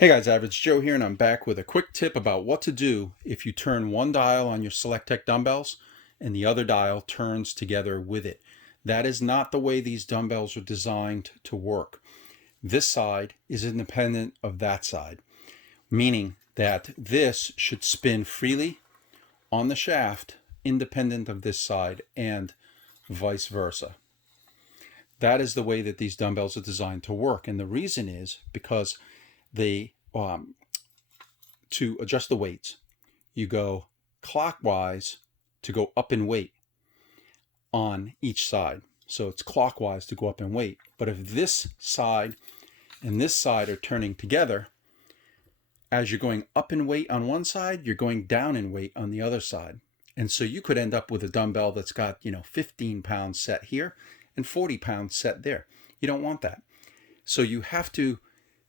Hey guys, Average Joe here, and I'm back with a quick tip about what to do if you turn one dial on your SelectTech dumbbells and the other dial turns together with it. That is not the way these dumbbells are designed to work. This side is independent of that side, meaning that this should spin freely on the shaft independent of this side and vice versa. That is the way that these dumbbells are designed to work, and the reason is because they to adjust the weights, you go clockwise to go up in weight on each side. So it's clockwise to go up in weight. But if this side and this side are turning together, as you're going up in weight on one side, you're going down in weight on the other side. And so you could end up with a dumbbell that's got, 15 pounds set here and 40 pounds set there. You don't want that. So you have to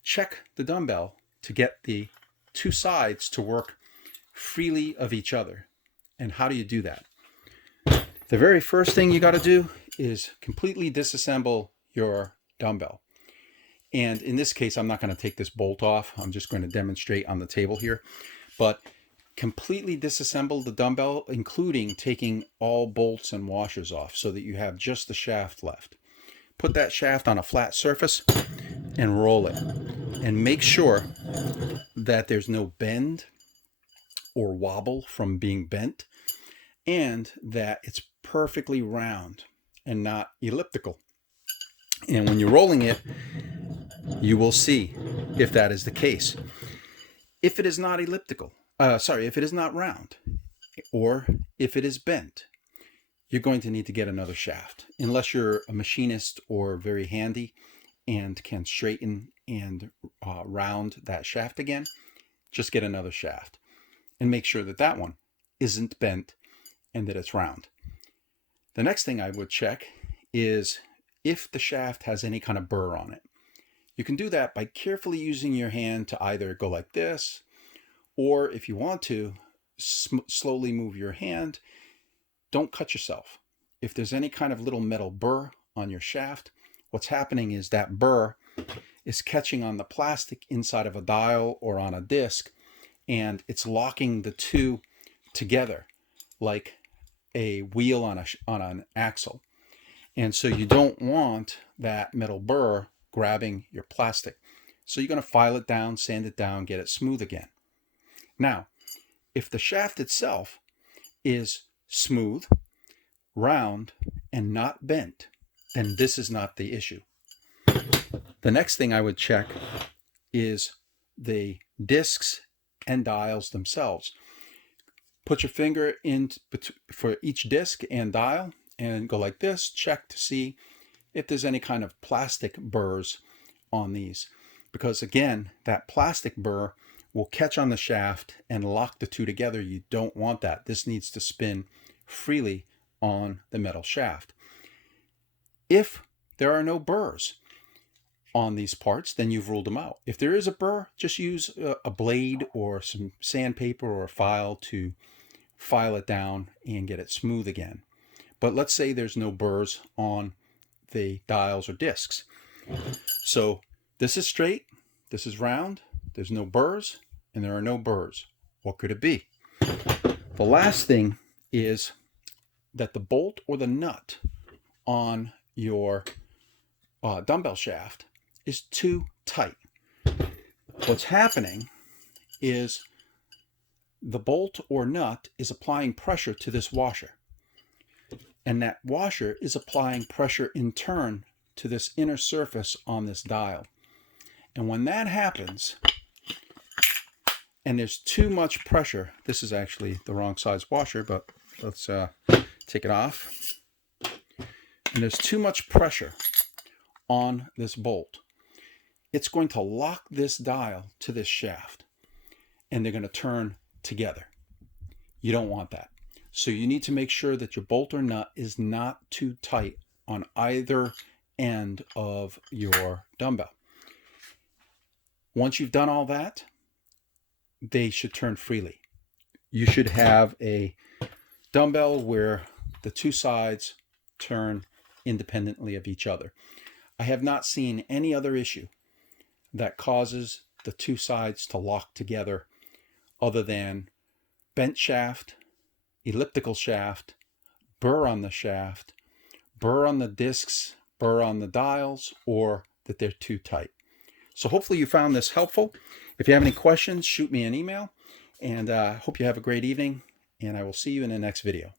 check the dumbbell to get the two sides to work freely of each other. And how do you do that? The very first thing you got to do is completely disassemble your dumbbell. And in this case, I'm not going to take this bolt off. I'm just going to demonstrate on the table here. But completely disassemble the dumbbell, including taking all bolts and washers off so that you have just the shaft left. Put that shaft on a flat surface and roll it. And make sure that there's no bend or wobble from being bent, and that it's perfectly round and not elliptical. And when you're rolling it, you will see if that is the case. If it is not elliptical, if it is not round, or if it is bent, you're going to need to get another shaft. Unless you're a machinist or very handy and can straighten and round that shaft again, just get another shaft and make sure that that one isn't bent and that it's round. The next thing I would check is if the shaft has any kind of burr on it. You can do that by carefully using your hand to either go like this, or if you want to, slowly move your hand. Don't cut yourself. If there's any kind of little metal burr on your shaft, what's happening is that burr is catching on the plastic inside of a dial or on a disc, and it's locking the two together like a wheel on an axle. And so you don't want that metal burr grabbing your plastic. So you're going to file it down, sand it down, get it smooth again. Now, if the shaft itself is smooth, round, and not bent, then this is not the issue. The next thing I would check is the discs and dials themselves. Put your finger in for each disc and dial and go like this. Check to see if there's any kind of plastic burrs on these. Because again, that plastic burr will catch on the shaft and lock the two together. You don't want that. This needs to spin freely on the metal shaft. If there are no burrs on these parts, then you've ruled them out. If there is a burr, just use a blade or some sandpaper or a file to file it down and get it smooth again. But let's say there's no burrs on the dials or discs. So this is straight, this is round, there's no burrs, and there are no burrs. What could it be? The last thing is that the bolt or the nut on your dumbbell shaft is too tight. What's happening is the bolt or nut is applying pressure to this washer, and that washer is applying pressure in turn to this inner surface on this dial. And when that happens, and there's too much pressure, this is actually the wrong size washer, but let's take it off. And there's too much pressure on this bolt, it's going to lock this dial to this shaft, and they're going to turn together. You don't want that. So you need to make sure that your bolt or nut is not too tight on either end of your dumbbell. Once you've done all that, they should turn freely. You should have a dumbbell where the two sides turn independently of each other. I have not seen any other issue that causes the two sides to lock together other than bent shaft, elliptical shaft, burr on the shaft, burr on the discs, burr on the dials, or that they're too tight. So hopefully you found this helpful. If you have any questions, shoot me an email, and hope you have a great evening, and I will see you in the next video.